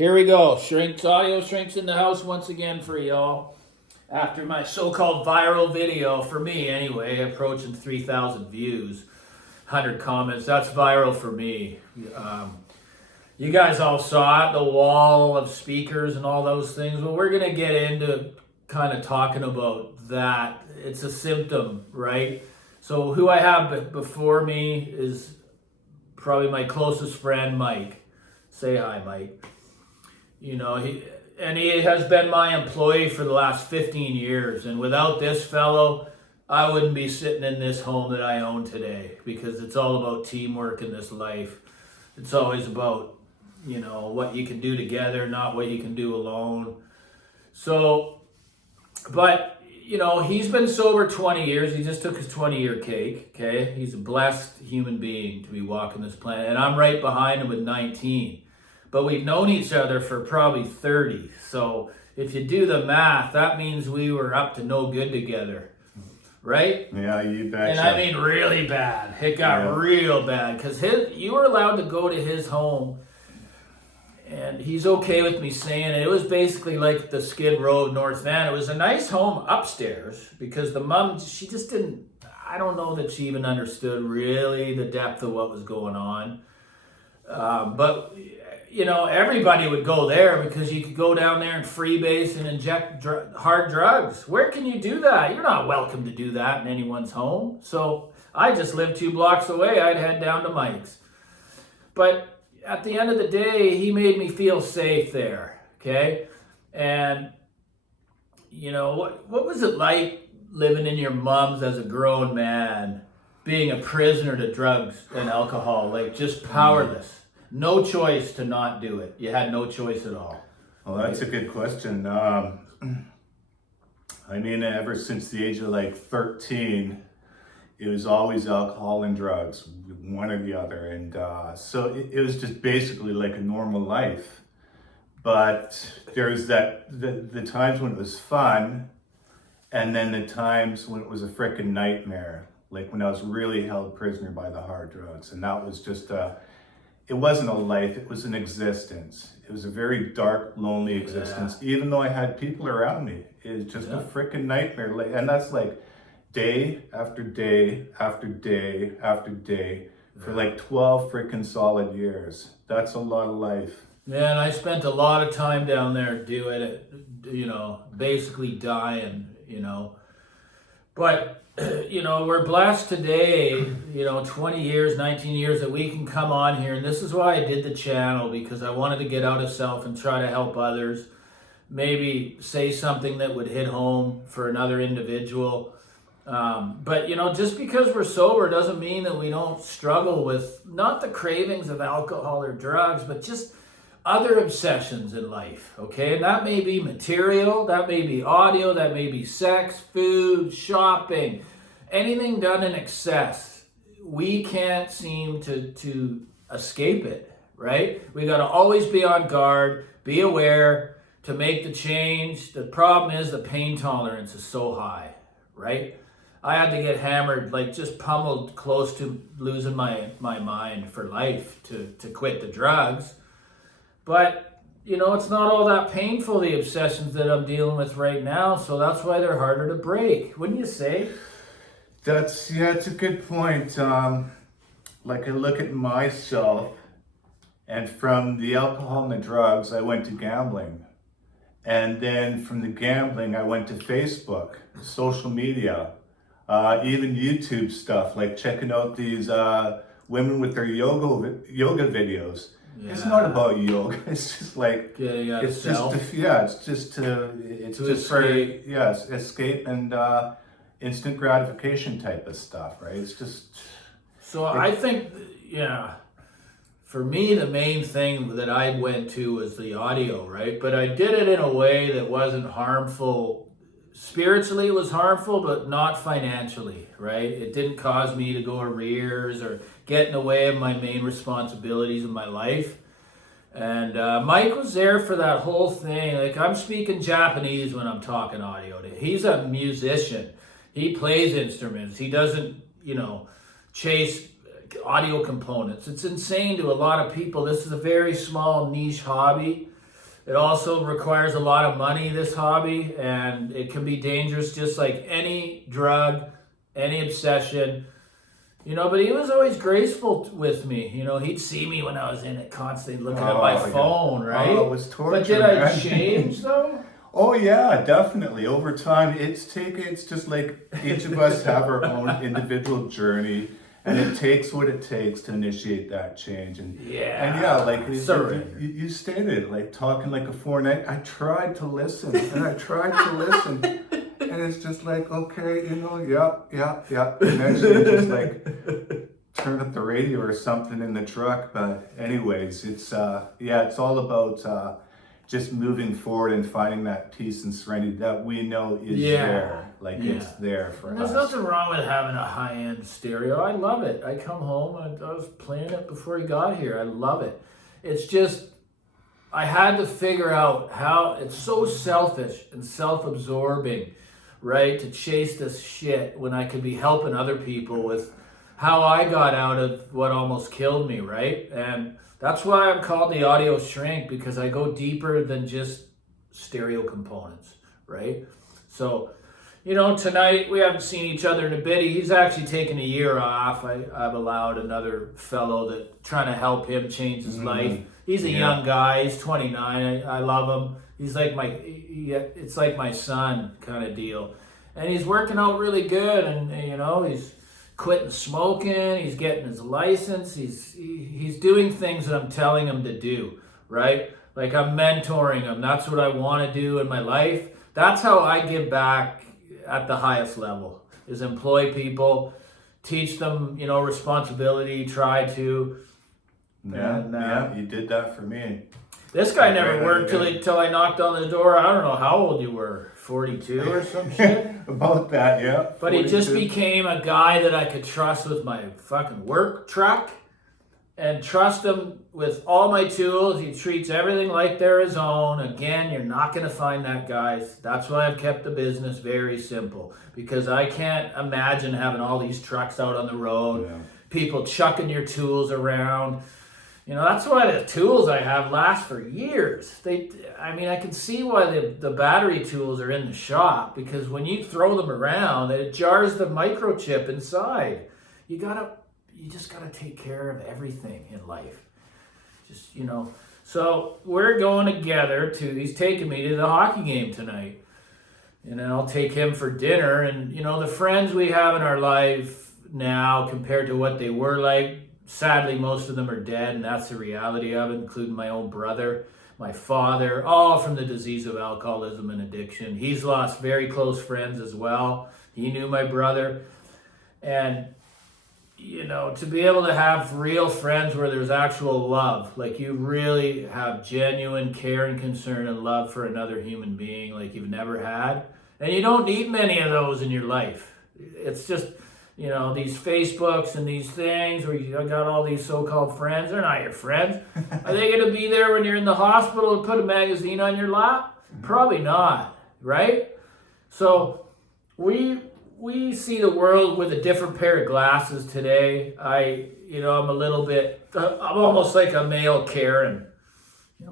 Here we go. Audio shrinks in the house once again for y'all. After my so-called viral video, for me anyway, approaching 3,000 views, 100 comments. That's viral for me. You guys all saw it, the wall of speakers and all those things. Well, we're going to get into kind of talking about that. It's a symptom, right? So who I have before me is probably my closest friend, Mike. Say hi, Mike. You know, he has been my employee for the last 15 years. And without this fellow, I wouldn't be sitting in this home that I own today, because it's all about teamwork in this life. It's always about, what you can do together, not what you can do alone. So, but, he's been sober 20 years. He just took his 20-year cake, okay? He's a blessed human being to be walking this planet. And I'm right behind him with 19. But we've known each other for probably 30. So if you do the math, that means we were up to no good together, right? Yeah, you betcha. And I mean really bad. It got real bad, because you were allowed to go to his home, and he's okay with me saying it. It was basically like the Skid Row of North Van. It was a nice home upstairs, because the mom, she just didn't, I don't know that she even understood really the depth of what was going on. But everybody would go there because you could go down there and freebase and inject hard drugs. Where can you do that? You're not welcome to do that in anyone's home. So I just lived 2 blocks away. I'd head down to Mike's. But at the end of the day, he made me feel safe there, okay? And, what was it like living in your mom's as a grown man, being a prisoner to drugs and alcohol, like just powerless? No choice to not do it. You had no choice at all. Well, that's a good question. Ever since the age of 13, it was always alcohol and drugs, one or the other. And so it was just basically like a normal life. But there's the times when it was fun, and then the times when it was a frickin' nightmare, like when I was really held prisoner by the hard drugs. And that was just it wasn't a life, it was an existence. It was a very dark, lonely existence, even though I had people around me. It was just a freaking nightmare. And that's like day after day after day after day for 12 freaking solid years. That's a lot of life. Man, I spent a lot of time down there doing it, basically dying, But we're blessed today, 20 years, 19 years, that we can come on here. And this is why I did the channel, because I wanted to get out of self and try to help others. Maybe say something that would hit home for another individual. But, just because we're sober doesn't mean that we don't struggle with not the cravings of alcohol or drugs, but just other obsessions in life, okay? And that may be material, that may be audio, that may be sex, food, shopping, anything done in excess. We can't seem to escape it, right? We got to always be on guard, be aware to make the change. The problem is the pain tolerance is so high, right? I had to get hammered, just pummeled close to losing my mind for life to quit the drugs. But, it's not all that painful, the obsessions that I'm dealing with right now. So that's why they're harder to break. Wouldn't you say? It's a good point. I look at myself, and from the alcohol and the drugs, I went to gambling. And then from the gambling, I went to Facebook, social media, even YouTube stuff, like checking out these women with their yoga videos. Yeah. It's not about yoga. It's just escape and instant gratification type of stuff, right? It's just. So I think, for me, the main thing that I went to was the audio, right? But I did it in a way that wasn't harmful. Spiritually, it was harmful, but not financially, right? It didn't cause me to go arrears or get in the way of my main responsibilities in my life. And Mike was there for that whole thing. I'm speaking Japanese when I'm talking audio to him. He's a musician. He plays instruments. He doesn't, chase audio components. It's insane to a lot of people. This is a very small niche hobby. It also requires a lot of money, this hobby, and it can be dangerous just like any drug, any obsession. But he was always graceful with me. He'd see me when I was in it, constantly looking at my phone, right? Oh, it was torture. But did I change though? Oh yeah, definitely. Over time, it's just like each of us have our own individual journey, and it takes what it takes to initiate that change. And like you stated, like talking like a foreign. I tried to listen, and I tried to listen, and it's just like, okay, yeah. Eventually, just like turn up the radio or something in the truck. But anyways, it's all about just moving forward and finding that peace and serenity that we know is there. It's there for us. There's nothing wrong with having a high-end stereo. I love it. I come home, I was playing it before he got here. I love it. It's just, I had to figure out how, it's so selfish and self-absorbing, right? To chase this shit when I could be helping other people with how I got out of what almost killed me, right? And that's why I'm called the audio shrink, because I go deeper than just stereo components, right? So, tonight we haven't seen each other in a bit. He's actually taken a year off. I've allowed another fellow that trying to help him change his life. He's a young guy. He's 29. I love him. He's like it's like my son kind of deal. And he's working out really good, and he's quitting smoking, he's getting his license, he's doing things that I'm telling him to do, right? Like I'm mentoring him. That's what I want to do in my life. That's how I give back at the highest level, is employ people, teach them, responsibility, try to. You did that for me. This guy never worked till I knocked on the door. I don't know how old you were, 42 or some shit? About that, yeah. But 42. He just became a guy that I could trust with my fucking work truck, and trust him with all my tools. He treats everything like they're his own. Again, you're not going to find that, guys. That's why I've kept the business very simple, because I can't imagine having all these trucks out on the road, people chucking your tools around. That's why the tools I have last for years. I can see why the battery tools are in the shop, because when you throw them around, it jars the microchip inside. You just gotta take care of everything in life. So we're going together he's taking me to the hockey game tonight. And I'll take him for dinner. And, the friends we have in our life now compared to what they were like, sadly, most of them are dead, and that's the reality of it, including my own brother, my father, all from the disease of alcoholism and addiction. He's lost very close friends as well. He knew my brother. And, to be able to have real friends where there's actual love, like you really have genuine care and concern and love for another human being like you've never had. And you don't need many of those in your life. It's just, these Facebooks and these things where you got all these so-called friends. They're not your friends. Are they going to be there when you're in the hospital and put a magazine on your lap? Probably not, right? So we see the world with a different pair of glasses today. I'm almost like a male Karen.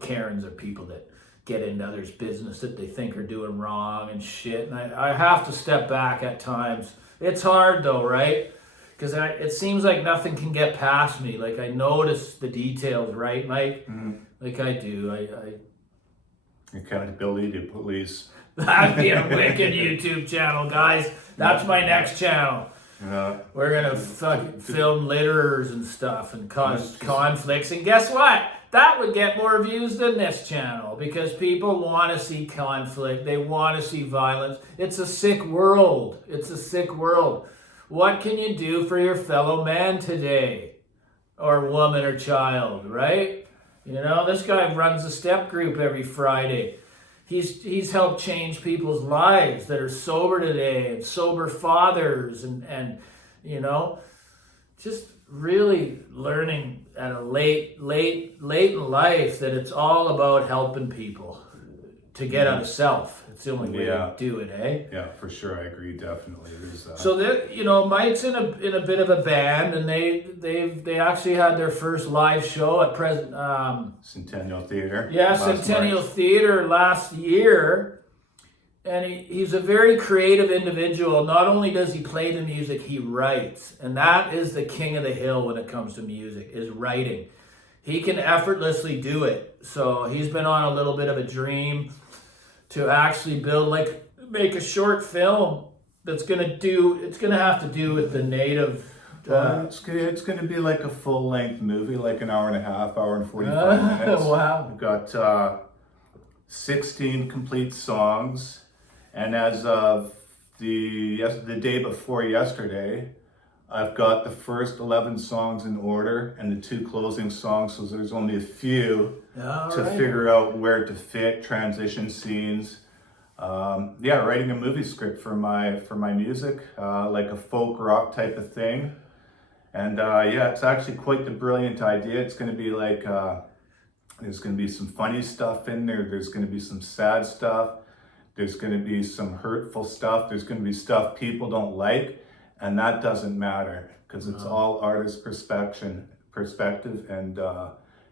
Karens are people that get into others' business that they think are doing wrong and shit. And I have to step back at times. It's hard though, right? Because it seems like nothing can get past me. Like I notice the details, right, Mike? Like I do. Accountability to police. That'd be a wicked YouTube channel, guys. That's my next channel. We're gonna fucking film litterers and stuff and cause conflicts. And guess what? That would get more views than this channel, because people want to see conflict. They want to see violence. It's a sick world. It's a sick world. What can you do for your fellow man today? Or woman or child, right? This guy runs a step group every Friday. He's helped change people's lives that are sober today, and sober fathers, and just really learning at a late in life that it's all about helping people. to get out of self. It's the only way Yeah. to do it, eh? Yeah, for sure. I agree. Definitely. There's So that, Mike's in a bit of a band, and they actually had their first live show at Centennial Theater. Yeah, last Centennial March. Theater last year, and he's a very creative individual. Not only does he play the music, he writes, and that is the king of the hill when it comes to music, is writing. He can effortlessly do it. So he's been on a little bit of a dream to actually make a short film that's gonna have to do with the native. It's going to be like a full-length movie, like an hour and a half, hour and 45 minutes. Wow. We've got 16 complete songs, and as of the day before yesterday, I've got the first 11 songs in order and the 2 closing songs, so there's only a few to figure out where to fit transition scenes. Writing a movie script for my music, like a folk rock type of thing. And it's actually quite the brilliant idea. It's going to be like, there's going to be some funny stuff in there. There's going to be some sad stuff. There's going to be some hurtful stuff. There's going to be stuff people don't like. And that doesn't matter because it's all artist perspective. And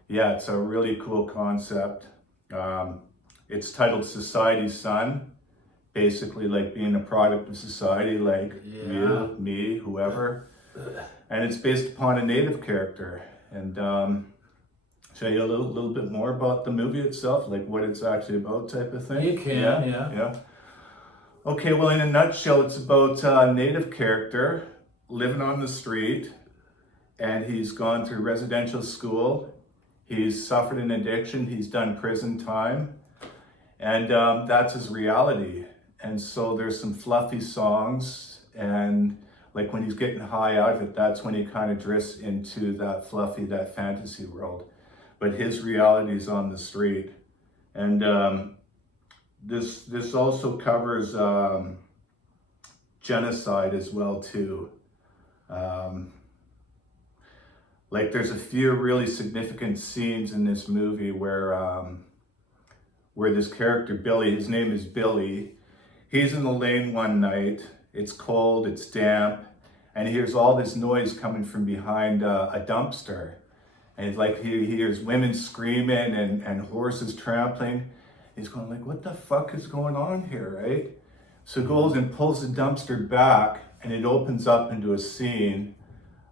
it's a really cool concept. It's titled Society's Son. Basically like being a product of society, like you, me, whoever. And it's based upon a native character. And show you a little bit more about the movie itself, like what it's actually about type of thing? You can, yeah. Okay, well, in a nutshell, it's about a native character living on the street, and he's gone through residential school. He's suffered an addiction. He's done prison time, and that's his reality. And so there's some fluffy songs, and like when he's getting high out of it, that's when he kind of drifts into that fantasy world. But his reality is on the street. And this also covers genocide as well too. Like there's a few really significant scenes in this movie where this character Billy, his name is Billy, he's in the lane one night. It's cold, it's damp, and he hears all this noise coming from behind a dumpster. And it's like he hears women screaming and horses trampling. He's going like, what the fuck is going on here, right? So he goes and pulls the dumpster back, and it opens up into a scene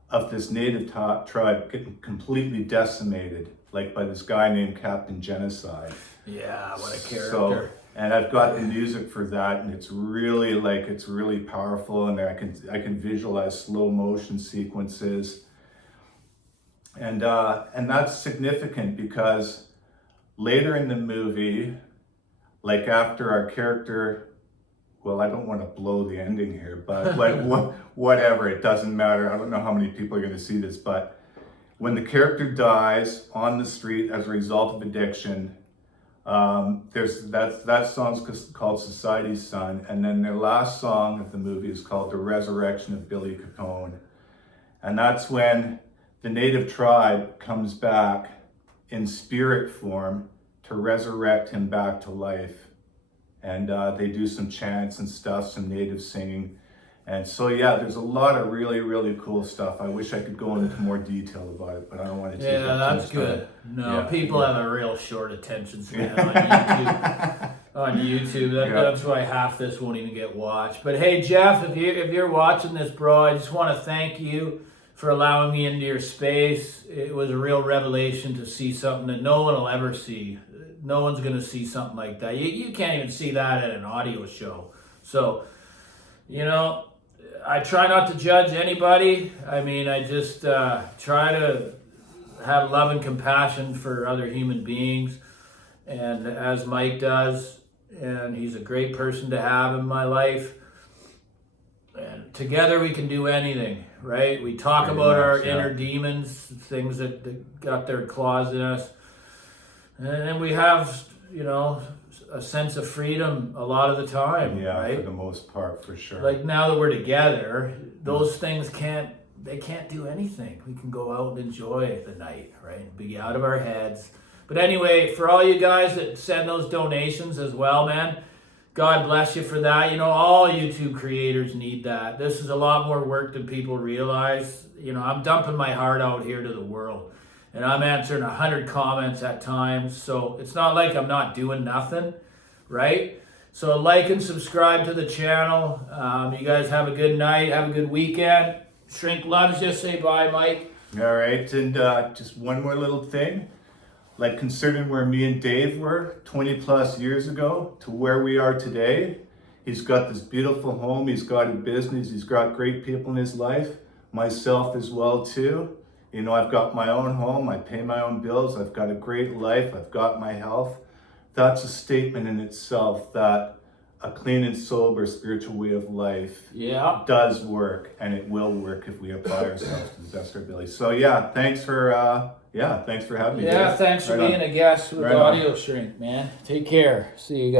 of this native tribe getting completely decimated, like by this guy named Captain Genocide. Yeah, what a character. So, and I've got the music for that, and it's really powerful, and I can visualize slow motion sequences. And that's significant because later in the movie, like after our character, well, I don't want to blow the ending here, but whatever, it doesn't matter. I don't know how many people are going to see this, but when the character dies on the street as a result of addiction, that song's called Society's Son, and then their last song of the movie is called The Resurrection of Billy Capone. And that's when the native tribe comes back in spirit form to resurrect him back to life. And they do some chants and stuff, some native singing. And so, there's a lot of really, really cool stuff. I wish I could go into more detail about it, but I don't want to take up too much good. time. No, people have a real short attention span on YouTube. On YouTube, that's why half this won't even get watched. But hey, Jeff, if you're watching this, bro, I just want to thank you for allowing me into your space. It was a real revelation to see something that no one will ever see. No one's going to see something like that. You can't even see that at an audio show. So, I try not to judge anybody. I mean, I just try to have love and compassion for other human beings. And as Mike does, and he's a great person to have in my life. And together we can do anything, right? We talk about our inner demons, things that got their claws in us. And we have, a sense of freedom a lot of the time, right? For the most part, for sure. Like now that we're together, those things can't do anything. We can go out and enjoy the night, right? Be out of our heads, But anyway, for all you guys that send those donations as well, man, God bless you for that. You know, all YouTube creators need that. This is a lot more work than people realize. You know, I'm dumping my heart out here to the world. And I'm answering 100 comments at times. So it's not like I'm not doing nothing, right? So like and subscribe to the channel. You guys have a good night. Have a good weekend. Shrink loves you. Say bye, Mike. All right, and just one more little thing. Like considering where me and Dave were 20 plus years ago to where we are today, he's got this beautiful home, he's got a business, he's got great people in his life, myself as well too. You know, I've got my own home, I pay my own bills, I've got a great life, I've got my health. That's a statement in itself that a clean and sober spiritual way of life does work, and it will work if we apply ourselves to the best of our ability. So thanks for having me. Yeah, Dave. thanks for Right being on. a guest with Right on. Audio Shrink, man. Take care. See you guys.